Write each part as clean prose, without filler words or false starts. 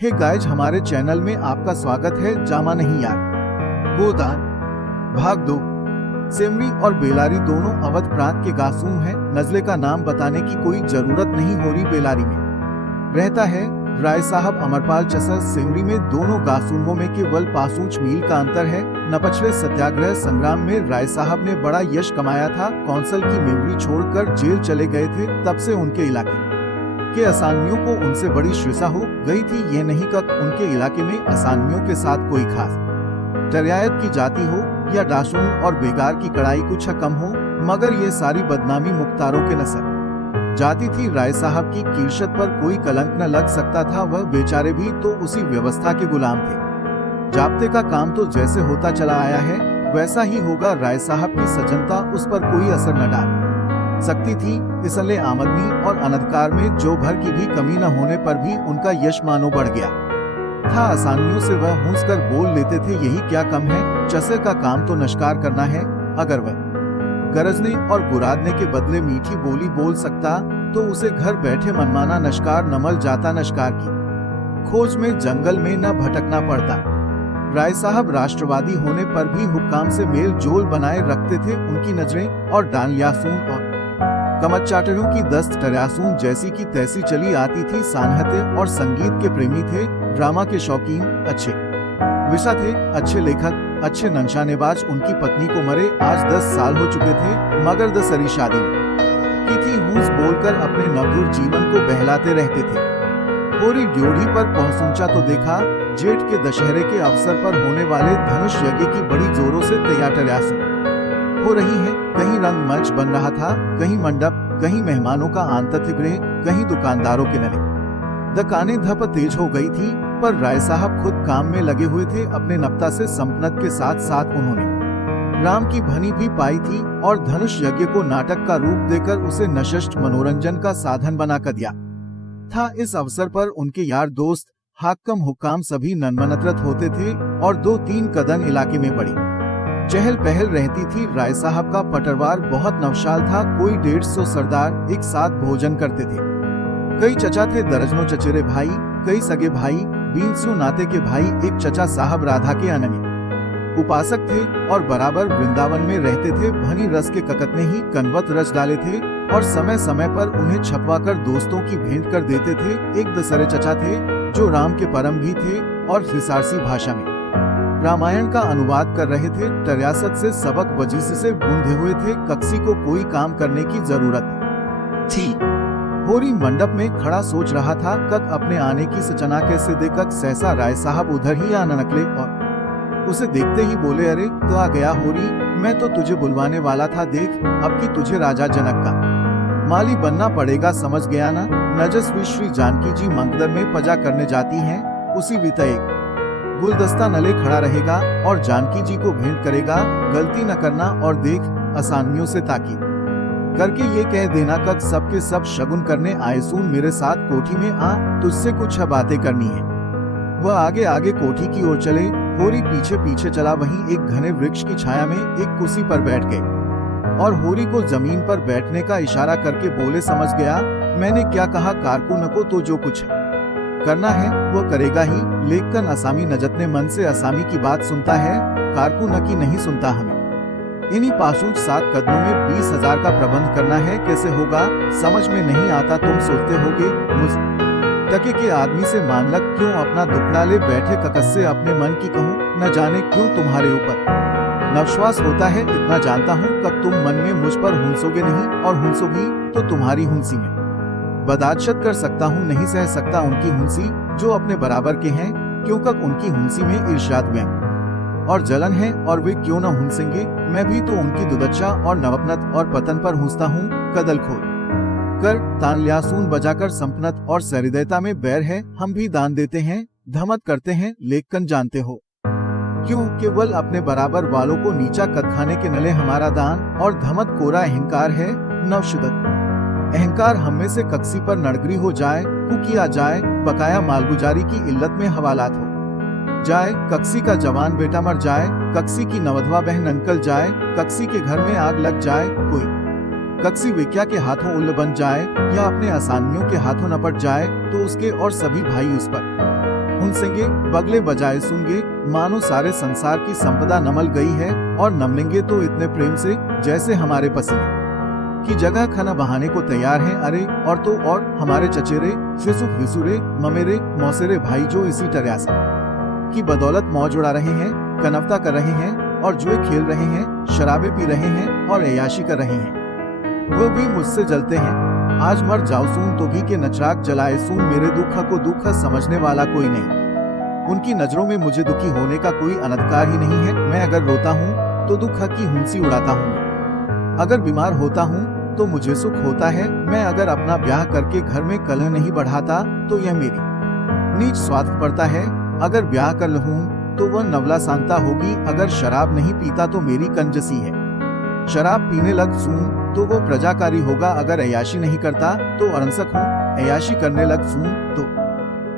Hey guys, हमारे channel में आपका स्वागत है। जामा नहीं यार, गोदान भाग 2। सेमरी और बेलारी दोनों अवध प्रांत के गासूम हैं। नजले का नाम बताने की कोई जरूरत नहीं हो रही। बेलारी में रहता है राय साहब अमरपाल चसर। सेमरी में दोनों गासूमों में केवल 5 मील का अंतर है। नपछले सत्याग्रह संग्राम में राय साहब ने बड़ा यश कमाया था। कौंसल की मेमोरी छोड़कर जेल चले गए थे। तब से उनके इलाके के असामियों को उनसे बड़ी शीर्षा हो गई थी। यह नहीं कि उनके इलाके में असामियों के साथ कोई खास टरियायत की जाति हो या डासून और बेगार की कड़ाई कुछ कम हो, मगर ये सारी बदनामी मुख्तारों के नसर जाती थी। राय साहब की कीर्षत पर कोई कलंक न लग सकता था। वह बेचारे भी तो उसी व्यवस्था के गुलाम थे। जाब्ते का काम तो जैसे होता चला आया है वैसा ही होगा। राय साहब की सज्जनता उस पर कोई असर न डाल सकती थी। इसलिए आमदनी और अनधिकार में जो भर की भी कमी न होने पर भी उनका यश मानो बढ़ गया था। आसानियों से वह हंस कर बोल लेते थे, यही क्या कम है। चसे का काम तो नमस्कार करना है। अगर वह गरजने और गुरादने के बदले मीठी बोली बोल सकता तो उसे घर बैठे मनमाना नमस्कार न मिल जाता। नमस्कार की खोज में जंगल में न भटकना पड़ता। राय साहब राष्ट्रवादी होने पर भी हुक्काम से मेल जोल बनाए रखते थे। उनकी नजरें और डालियासून और कमचाटरों की दस्त टरियासून जैसी की तैसी चली आती थी। सानहते और संगीत के प्रेमी थे, ड्रामा के शौकीन, अच्छे विषा थे, अच्छे लेखक, अच्छे नक्शानेबाज। उनकी पत्नी को मरे आज 10 साल हो चुके थे, मगर दसरी शादी की थी। हूंस बोलकर अपने नवधुर जीवन को बहलाते रहते थे। होरी ड्योढ़ी पर पहुंचा तो देखा जेठ के दशहरे के अवसर पर होने वाले धनुष यज्ञ की बड़ी जोरों से तैयारियां हो रही है। कहीं रंग मंच बन रहा था, कहीं मंडप, कहीं मेहमानों का आंतरिक, कहीं दुकानदारों के नले दुकानें धप तेज हो गई थी। पर राय साहब खुद काम में लगे हुए थे। अपने नपता से संपन्नत के साथ साथ उन्होंने राम की भनी भी पाई थी और धनुष यज्ञ को नाटक का रूप देकर उसे नशिष्ट मनोरंजन का साधन बनाकर दिया था। इस अवसर पर उनके यार दोस्त हाकम हुक्काम सभी नन्मनत्रत होते थे और 2-3 कदम इलाके में बड़ी चहल पहल रहती थी। राय साहब का पटरवार बहुत नवशाल था। कोई 150 सरदार एक साथ भोजन करते थे। कई चचा थे, दर्जनों चचेरे भाई, कई सगे भाई, 20 नाते के भाई। एक चचा साहब राधा के अनन्य उपासक थे और बराबर वृंदावन में रहते थे। भनी रस के ककतने ही कनवत रच डाले थे और समय समय पर उन्हें छपवा कर दोस्तों की भेंट कर देते थे। एक दसरे चचा थे जो राम के परम भी थे और फिसारसी भाषा में रामायण का अनुवाद कर रहे थे। टरियासत से सबक वजीसी से बूंदे हुए थे। कक्सी को कोई काम करने की जरूरत थी। होरी मंडप में खड़ा सोच रहा था कक अपने आने की सूचना कैसे देकर सहसा राय साहब उधर ही आने निकले और उसे देखते ही बोले, अरे तो आ गया होरी, मैं तो तुझे बुलवाने वाला था। देख अब की तुझे राजा जनक का माली बनना पड़ेगा, समझ गया ना। नजस्वी श्री जानकी जी मंगदर में पजा करने जाती हैं। उसी वितय गुलदस्ता नले खड़ा रहेगा और जानकी जी को भेंट करेगा। गलती न करना और देख आसानियों से ताकीद करके ये कह देना कद सबके सब शगुन करने आयसून मेरे साथ कोठी में आ, तुझसे कुछ बातें करनी है। वह आगे आगे कोठी की ओर चले, होरी पीछे पीछे चला। वहीं एक घने वृक्ष की छाया में एक कुर्सी पर बैठ गए और होरी को जमीन पर बैठने का इशारा करके बोले, समझ गया मैंने क्या कहा। कारकुन को तो जो कुछ करना है वो करेगा ही, लेकिन असामी नजतने मन से असामी की बात सुनता है, कारकुन की नहीं सुनता। हमें इन्हीं 5-7 कदमों में 20,000 का प्रबंध करना है। कैसे होगा समझ में नहीं आता। तुम सोचते होगे मुझ टके के आदमी से मानलक क्यों अपना दुखड़ा ले बैठे। ककस से अपने मन की कहूँ, न जाने क्यों तुम्हारे ऊपर नवश्वास होता है। इतना जानता हूँ कब तुम मन में मुझ पर हुंसोगे नहीं, और हुंसो भी तो तुम्हारी हुंसी में बदाशत कर सकता हूँ। नहीं सह सकता उनकी हुंसी जो अपने बराबर के हैं, क्योंकि उनकी हुंसी में ईर्ष्याद व्यंग और जलन है और वे क्यों न हुंसेंगे। मैं भी तो उनकी दुदच्चा और नवपनत और पतन पर हुंसता हूँ। कदल खोल कर तानल्यासून बजाकर संपन्नत और सहृदयता में बैर है। हम भी दान देते हैं, धमत करते हैं, लेकिन जानते हो क्यों केवल अपने बराबर वालों को नीचा कद खाने के नले हमारा दान और धमत कोरा अहंकार है। नवशुदत अहंकार हमें से कक्सी पर नड़गरी हो जाए, कुकिया जाए, बकाया मालगुजारी की इल्लत में हवालात हो जाए, कक्सी का जवान बेटा मर जाए, कक्सी की नवधवा बहन निकल जाए, कक्सी के घर में आग लग जाए, कोई कक्सी विक्या के हाथों उल्ल बन जाए या अपने आसानियों के हाथों नपट जाए तो उसके और सभी भाई उस पर हुनसेंगे बगले बजाए सूंगे, मानो सारे संसार की संपदा नमल गई है, और नमलेंगे तो इतने प्रेम से जैसे हमारे पसीने की जगह खाना बहाने को तैयार हैं। अरे और तो और हमारे चचेरे फिसुफ विसुरे ममेरे मौसेरे भाई जो इसी तरह से की बदौलत मौज उड़ा रहे हैं, कनवता कर रहे हैं और जुए खेल रहे हैं, शराबे पी रहे हैं और अय्याशी कर रहे हैं। वो भी मुझसे जलते हैं। आज मर जाओ सून तो भी के नचराग जलाए सून, मेरे दुख को दुख समझने वाला कोई नहीं। उनकी नजरों में मुझे दुखी होने का कोई अनधिकार ही नहीं है। मैं अगर रोता हूँ तो दुख की हुंसी उड़ाता हूँ, अगर बीमार होता हूँ तो मुझे सुख होता है। मैं अगर अपना ब्याह करके घर में कलह नहीं बढ़ाता तो यह मेरी नीच स्वार्थ पड़ता है। अगर ब्याह कर लूं तो वह नवला सांता होगी। अगर शराब नहीं पीता तो मेरी कंजसी है। शराब पीने लग सूं तो वो प्रजाकारी होगा। अगर अय्याशी नहीं करता तो अरंसक हूँ। अय्याशी करने लग सूं तो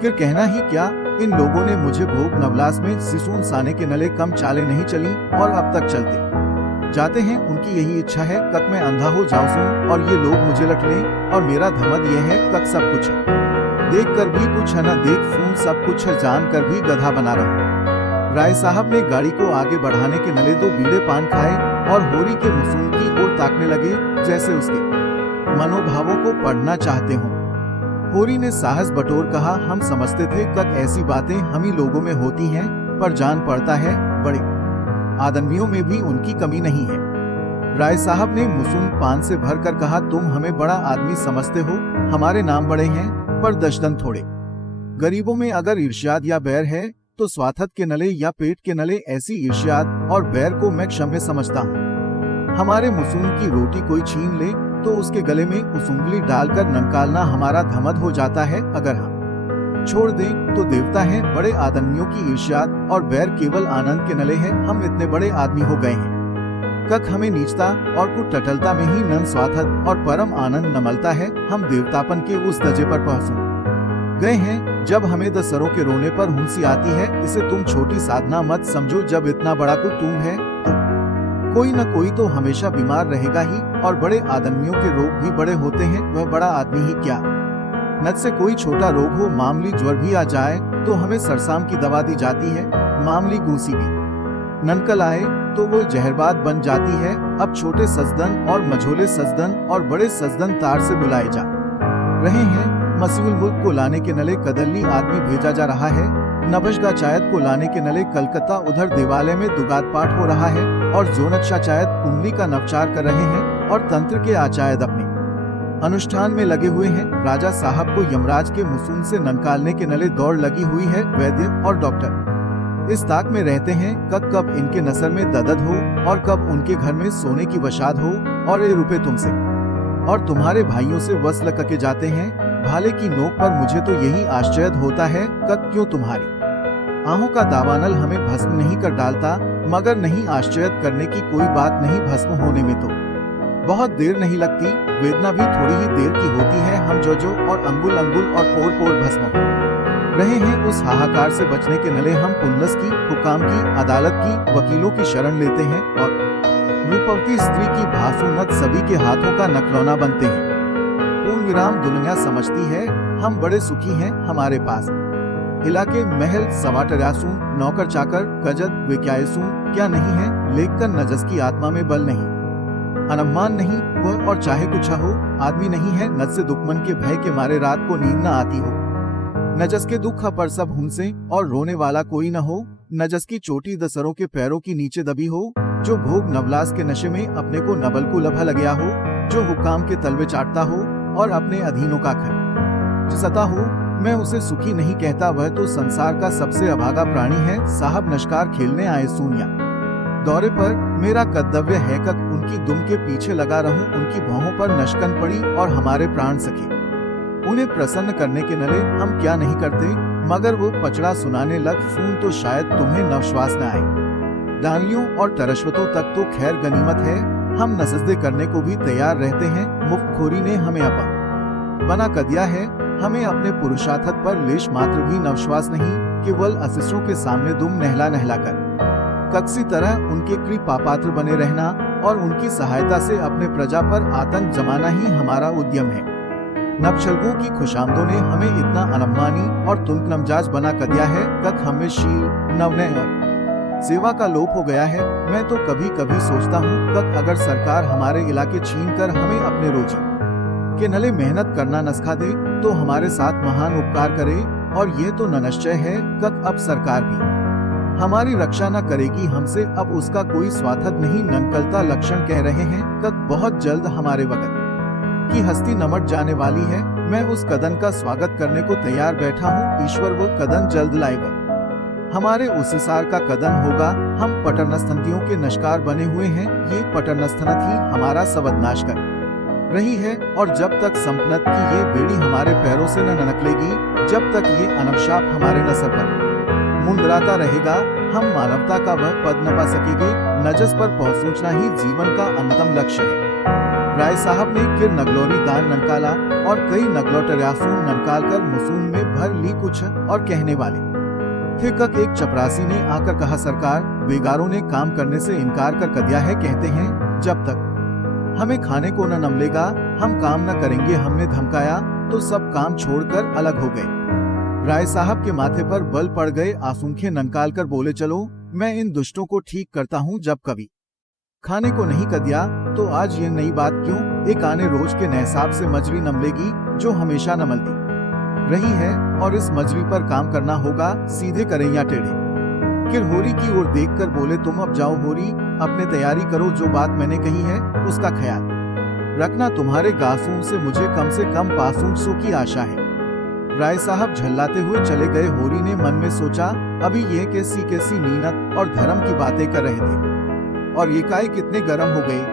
फिर कहना ही क्या। इन लोगों ने मुझे भोग नवलास में सिसून साने के नले कम चाले नहीं चली और अब तक चलते जाते हैं। उनकी यही इच्छा है कक मैं अंधा हो जाऊं सूं और ये लोग मुझे लट लें, और मेरा धमद यह है कक सब कुछ है, देख कर भी कुछ है न देख फून सब कुछ है, जान कर भी गधा बना रहा। राय साहब ने गाड़ी को आगे बढ़ाने के नले 2 बीड़े पान खाए और होरी के मुसून की ओर ताकने लगे जैसे उसके मनोभावों को पढ़ना चाहते हों। होरी ने साहस बटोर कहा, हम समझते थे कक ऐसी बातें हम ही लोगों में होती हैं, पर जान पड़ता है बड़े आदमियों में भी उनकी कमी नहीं है। राय साहब ने मुसून पान से भर कर कहा, तुम हमें बड़ा आदमी समझते हो, हमारे नाम बड़े हैं पर दशदन थोड़े। गरीबों में अगर ईर्ष्याद या बैर है तो स्वार्थत के नले या पेट के नले ऐसी ईर्ष्याद और बैर को मैं क्षम्य समझता हूँ। हमारे मुसून की रोटी कोई छीन ले तो उसके गले में उस उंगली डालकर ननकालना हमारा धमद हो जाता है। अगर हम छोड़ दें तो देवता है। बड़े आदमियों की ईर्ष्याद और बैर केवल आनंद के नले हैं। हम इतने बड़े आदमी हो गए हैं कक हमें नीचता और कुछ टटलता में ही नन स्वार्थत और परम आनंद नमलता है। हम देवतापन के उस दर्जे पर पहुँच गए हैं जब हमें 10 सरों के रोने पर हुंसी आती है। इसे तुम छोटी साधना मत समझो। जब इतना बड़ा कुटुंब है तो कोई न कोई तो हमेशा बीमार रहेगा ही, और बड़े आदमियों के रोग भी बड़े होते हैं। वह बड़ा आदमी ही क्या, नच से कोई छोटा रोग हो, मामूली ज्वर भी आ जाए तो हमें सरसाम की दवा दी जाती है। मामूली गूंसी भी ननकल आए तो वो जहरबाद बन जाती है। अब छोटे सजदन और मझोले सजदन और बड़े सजदन तार से बुलाए जा रहे हैं। मसीहुल मुल्क को लाने के नले कदली आदमी भेजा जा रहा है। नबशगा चायत को लाने के नले कलकत्ता उधर देवालय में दुगात पाठ हो रहा है, और जोनकशा चायत कुंडली का नवचार कर रहे हैं, और तंत्र के आचायत अपने अनुष्ठान में लगे हुए हैं। राजा साहब को यमराज के मुसून से ननकालने के नले दौड़ लगी हुई है। वैद्य और डॉक्टर इस ताक में रहते हैं कब इनके नसर में ददद हो और कब उनके घर में सोने की वशाद हो, और ये रुपए तुमसे और तुम्हारे भाइयों से वसूल करके जाते हैं। भाले की नोक पर मुझे तो यही आश्चर्य होता है कब क्यों तुम्हारी आहों का दावानल हमें भस्म नहीं कर डालता। मगर नहीं, आश्चर्य करने की कोई बात नहीं। भस्म होने में तो बहुत देर नहीं लगती, वेदना भी थोड़ी ही देर की होती है। हम जो और अंगुल अंगुल और पोर पोर भस्म हो रहे हैं। उस हाहाकार से बचने के नले हम पुलिस की, हुकाम की, अदालत की, वकीलों की शरण लेते हैं, और रूपवती स्त्री की भासुनत सभी के हाथों का नखलौना बनते हैं। पूर्ण विराम दुनिया समझती है हम बड़े सुखी हैं। हमारे पास इलाके, महल, सवाटरासूं, नौकर चाकर, गजद, विक्यायसूं क्या नहीं है, लेकर नजस की आत्मा में बल नहीं, अनम्मान नहीं वह, और चाहे कुछ हो आदमी नहीं है। नज से दुश्मन के भय के मारे रात को नींद न आती हो। नजस के दुख पर सब हुंसे और रोने वाला कोई न हो। नजस की चोटी 10 सरों के पैरों की नीचे दबी हो, जो भोग नवलास के नशे में अपने को नबल को लभा लग हो, जो हुकाम के तलवे चाटता हो और अपने अधीनों का खर सता हो। मैं उसे सुखी नहीं कहता, वह तो संसार का सबसे अभागा प्राणी है। साहब नशकार खेलने आए सूनिया दौरे पर, मेरा कर्तव्य है कक उनकी दुम के पीछे लगा रहूं। उनकी भौहों पर नशकन पड़ी और हमारे प्राण सखे। उन्हें प्रसन्न करने के नले हम क्या नहीं करते, मगर वो पचड़ा सुनाने लग फून तो शायद तुम्हें नवश्वास न आए। डालियों और तरश्वतों तक तो खैर गनीमत है, हम नसजदे करने को भी तैयार रहते हैं। मुफ्तखोरी ने हमें अपन बना कर दिया है। हमें अपने पुरुषार्थत पर लेश मात्र भी नवश्वास नहीं, केवल अशिष्टों के सामने दुम नहला नहला कर कक्सी तरह उनके कृपा पात्र बने रहना और उनकी सहायता से अपने प्रजा पर आतंक जमाना ही हमारा उद्यम है। नक्शलगों की खुशामदों ने हमें इतना अनम्मानी और तुनकनमजाज बना कर दिया है कक हमें शील नवनय सेवा का लोप हो गया है। मैं तो कभी कभी सोचता हूँ कक अगर सरकार हमारे इलाके छीन कर हमें अपने रोजी के नले मेहनत करना न सिखा दे तो हमारे साथ महान उपकार करे। और ये तो न निश्चय है कक अब सरकार भी हमारी रक्षा न करेगी हमसे, अब उसका कोई स्वार्थक नहीं ननकलता लक्षण कह रहे हैं कक बहुत जल्द हमारे वक्त की हस्ती नमट जाने वाली है। मैं उस कदन का स्वागत करने को तैयार बैठा हूँ, ईश्वर वो कदन जल्द लाएगा। हमारे उस सार का कदन होगा। हम पटरनस्थंतियों के नशकार बने हुए हैं, ये पटरनस्थनत ही हमारा सबदनाश कर रही है। और जब तक संपन्नत की ये बेड़ी हमारे पैरों से न नकलेगी, जब तक ये अनबशाप हमारे नसर पर मुंडराता रहेगा, हम मानवता का वह पद न पा सकेंगे। नजस पर पहुंचना ही जीवन का अंतिम लक्ष्य है। राय साहब ने किर नगलौरी दान ननकाला और कई नगलौटर्यासून ननकाल कर मुसून में भर ली कुछ और कहने वाले थे कक एक चपरासी ने आकर कहा सरकार बेगारों ने काम करने से इनकार कर दिया है, कहते हैं जब तक हमें खाने को न मिलेगा हम काम न करेंगे। हमने धमकाया तो सब काम छोड़कर अलग हो गए। राय साहब के माथे पर बल पड़ गए, आंखें ननकाल कर बोले चलो मैं इन दुष्टों को ठीक करता हूँ। जब कभी खाने को नहीं कर दिया तो आज ये नई बात क्यों, एक आने रोज के नहसाब से मजरी न मिलेगी जो हमेशा न मिलती रही है, और इस मजरी पर काम करना होगा, सीधे करें या टेढ़े। फिर होरी की ओर देखकर बोले तुम अब जाओ होरी, अपने तैयारी करो, जो बात मैंने कही है उसका ख्याल रखना। तुम्हारे गासूं से मुझे कम से कम पासूं सो की आशा है। राय साहब झल्लाते हुए चले गए। होरी ने मन में सोचा अभी ये कैसी कैसी नीनत और धर्म की बातें कर रहे थे और ये काय कितने गर्म हो गए।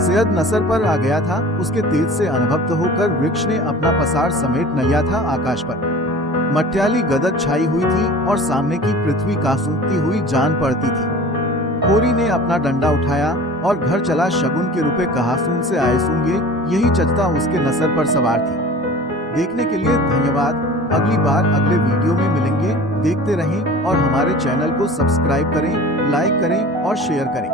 सैयद नसर पर आ गया था, उसके तेज से अनुभक्त होकर वृक्ष ने अपना पसार समेट न लिया था। आकाश पर मट्याली गदद छाई हुई थी और सामने की पृथ्वी कासूंती हुई जान पड़ती थी। होरी ने अपना डंडा उठाया और घर चला। शगुन के रुपए कहासून से आए सूंगे, यही चचता उसके नसर पर सवार थी। देखने के लिए धन्यवाद। अगली बार अगले वीडियो में मिलेंगे। देखते रहें और हमारे चैनल को सब्सक्राइब करें, लाइक करें और शेयर करें।